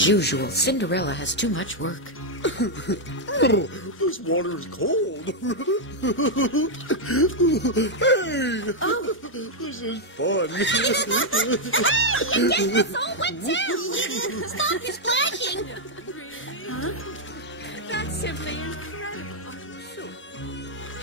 As usual, Cinderella has too much work. This water is cold. Hey! Oh. This is fun. Hey, you're getting us all wet too. Stop your splashing. Huh? That's simply incredible.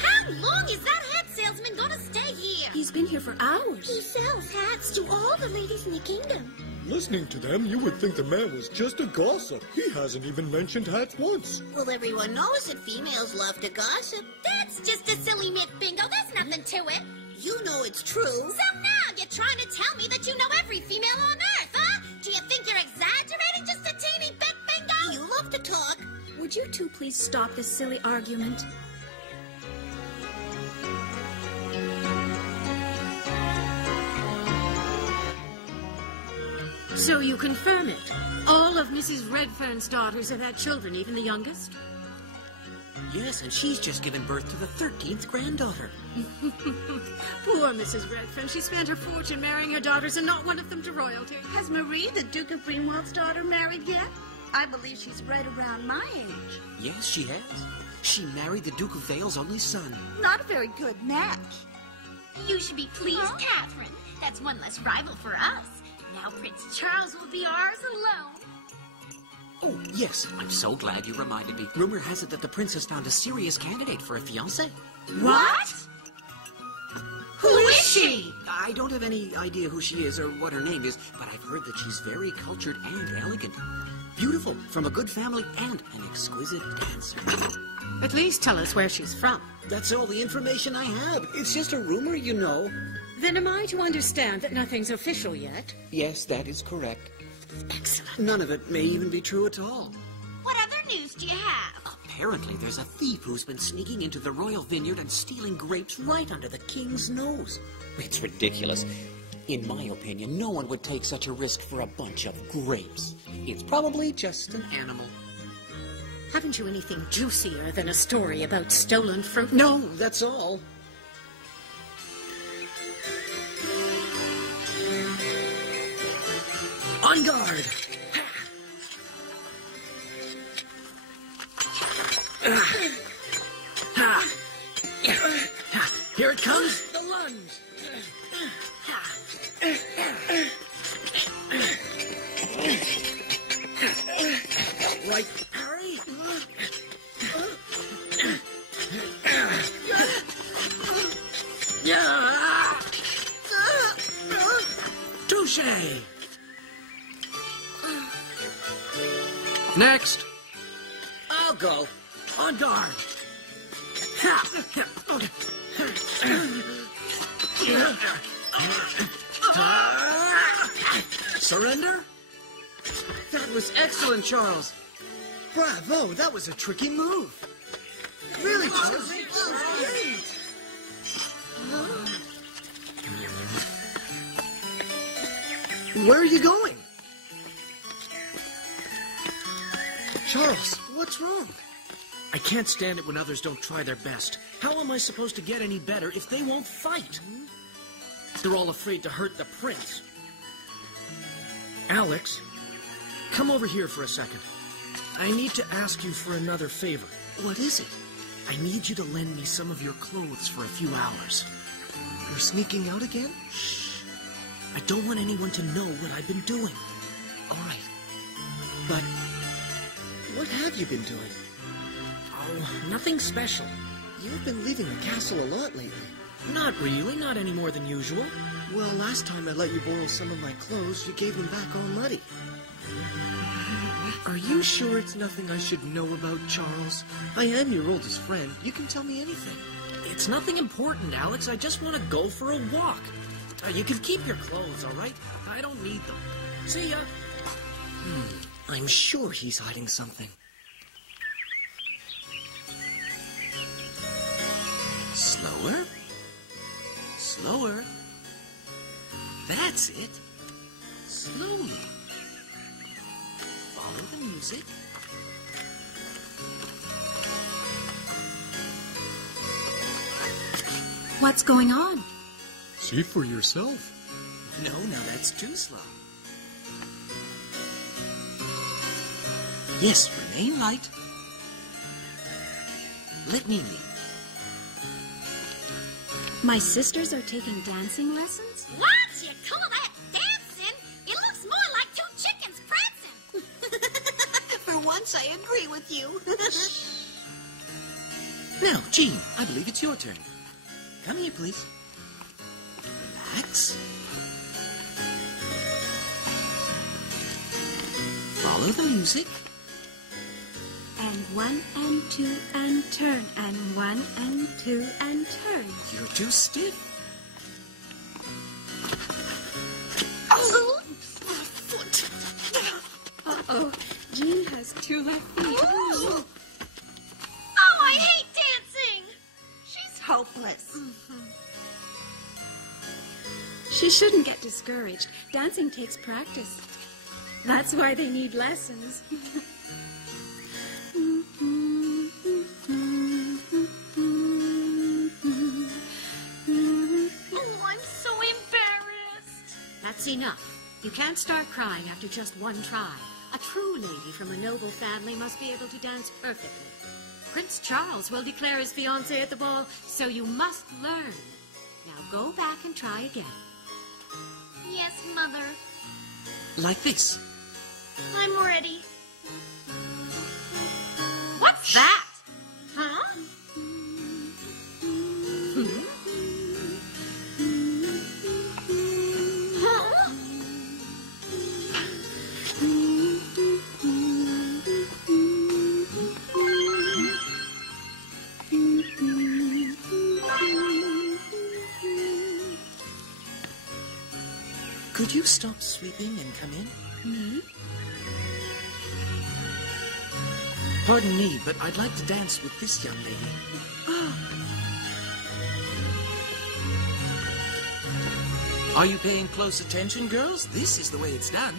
How long is that hat salesman going to stay here? He's been here for hours. He sells hats to all the ladies in the kingdom. Listening to them, you would think the man was just a gossip. He hasn't even mentioned hats once. Well, everyone knows that females love to gossip. That's just a silly myth, Bingo. There's nothing to it. You know it's true. So now you're trying to tell me that you know every female on Earth, huh? Do you think you're exaggerating just a teeny bit, Bingo? You love to talk. Would you two please stop this silly argument? So you confirm it? All of Mrs. Redfern's daughters have had children, even the youngest? Yes, and she's just given birth to the 13th granddaughter. Poor Mrs. Redfern. She spent her fortune marrying her daughters and not one of them to royalty. Has Marie, the Duke of Greenwald's daughter, married yet? I believe she's right around my age. Yes, she has. She married the Duke of Vale's only son. Not a very good match. You should be pleased, Catherine. That's one less rival for us. Now Prince Charles will be ours alone. Oh, yes. I'm so glad you reminded me. Rumor has it that the prince has found a serious candidate for a fiancé. What? Who is she? I don't have any idea who she is or what her name is, but I've heard that she's very cultured and elegant. Beautiful, from a good family, and an exquisite dancer. At least tell us where she's from. That's all the information I have. It's just a rumor, you know. Then am I to understand that nothing's official yet? Yes, that is correct. Excellent. None of it may even be true at all. What other news do you have? Apparently, there's a thief who's been sneaking into the royal vineyard and stealing grapes right under the king's nose. It's ridiculous. In my opinion, no one would take such a risk for a bunch of grapes. It's probably just an animal. Haven't you anything juicier than a story about stolen fruit? No, that's all. On guard! Here it comes, the lunge! Right, Harry? Touché! Next. I'll go. On guard. Surrender? That was excellent, Charles. Bravo, that was a tricky move. Really, Charles? Where are you going? Charles, what's wrong? I can't stand it when others don't try their best. How am I supposed to get any better if they won't fight? They're all afraid to hurt the prince. Alex, come over here for a second. I need to ask you for another favor. What is it? I need you to lend me some of your clothes for a few hours. You're sneaking out again? Shh. I don't want anyone to know what I've been doing. All right. But what have you been doing? Oh, nothing special. You've been leaving the castle a lot lately. Not really, not any more than usual. Well, last time I let you borrow some of my clothes, you gave them back all muddy. Are you sure it's nothing I should know about, Charles? I am your oldest friend. You can tell me anything. It's nothing important, Alex. I just want to go for a walk. You can keep your clothes, all right? I don't need them. See ya. I'm sure he's hiding something. Slower. Slower. That's it. Slowly. Follow the music. What's going on? See for yourself. No, now that's too slow. Yes, remain light. Let me lead. My sisters are taking dancing lessons? What? You call that dancing? It looks more like two chickens prancing. For once, I agree with you. Now, Jeanne, I believe it's your turn. Come here, please. Relax. Follow the music. And 1 and 2 and turn, and 1 and 2 and turn. You're too stiff. Oh, Foot. Uh-oh, Jeanne has 2 left feet. Oh, I hate dancing. she's hopeless. She shouldn't get discouraged. Dancing takes practice. That's why they need lessons. Oh, I'm so embarrassed. That's enough. You can't start crying after just one try. A true lady from a noble family must be able to dance perfectly. Prince Charles will declare his fiancée at the ball, so you must learn. Now go back and try again. Yes, Mother. Like this. I'm ready. What's that? Huh? Huh? Could you stop sweeping and come in? Me? Pardon me, but I'd like to dance with this young lady. Are you paying close attention, girls? This is the way it's done.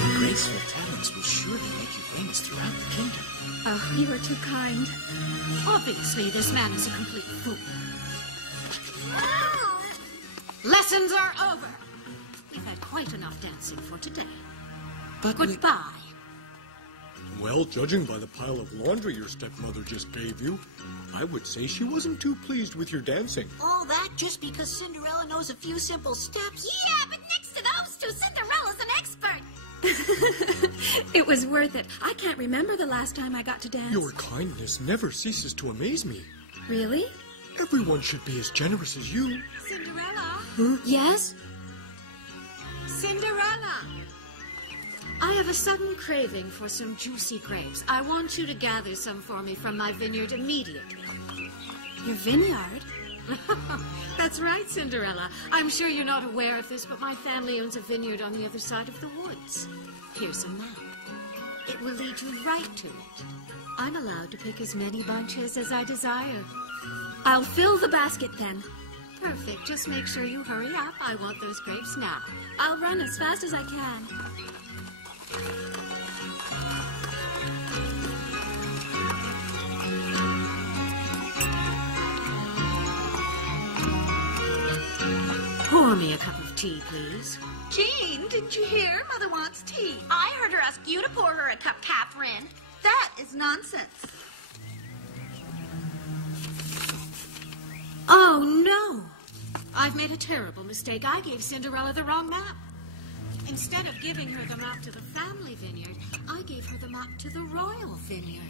Your graceful talents will surely make you famous throughout the kingdom. Oh, you are too kind. Obviously, this man is a complete fool. Lessons are over. We've had quite enough dancing for today. But Goodbye. Well, judging by the pile of laundry your stepmother just gave you, I would say she wasn't too pleased with your dancing. All that just because Cinderella knows a few simple steps? Yeah, but next to those two, Cinderella's an expert. It was worth it. I can't remember the last time I got to dance. Your kindness never ceases to amaze me. Really? Everyone should be as generous as you. Cinderella? Yes? Cinderella! I have a sudden craving for some juicy grapes. I want you to gather some for me from my vineyard immediately. Your vineyard? That's right, Cinderella. I'm sure you're not aware of this, but my family owns a vineyard on the other side of the woods. Here's a map. It will lead you right to it. I'm allowed to pick as many bunches as I desire. I'll fill the basket then. Perfect. Just make sure you hurry up. I want those grapes now. I'll run as fast as I can. Pour me a cup of tea, please. Jeanne, didn't you hear? Mother wants tea. I heard her ask you to pour her a cup, Catherine. That is nonsense. Oh, no. I've made a terrible mistake. I gave Cinderella the wrong map. Instead of giving her the map to the family vineyard, I gave her the map to the royal vineyard.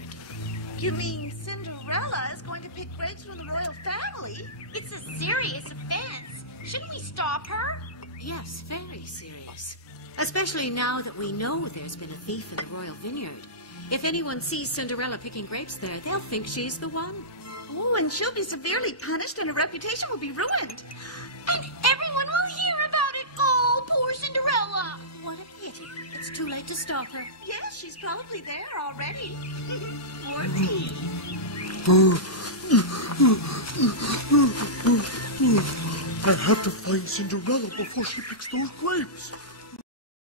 You mean Cinderella is going to pick grapes from the royal family? It's a serious offense. Shouldn't we stop her? Yes, very serious. Especially now that we know there's been a thief in the royal vineyard. If anyone sees Cinderella picking grapes there, they'll think she's the one. Oh, and she'll be severely punished and her reputation will be ruined. And everyone will hear about it. Oh, poor Cinderella. What a pity. It's too late to stop her. Yes, she's probably there already. More tea. I have to find Cinderella before she picks those grapes.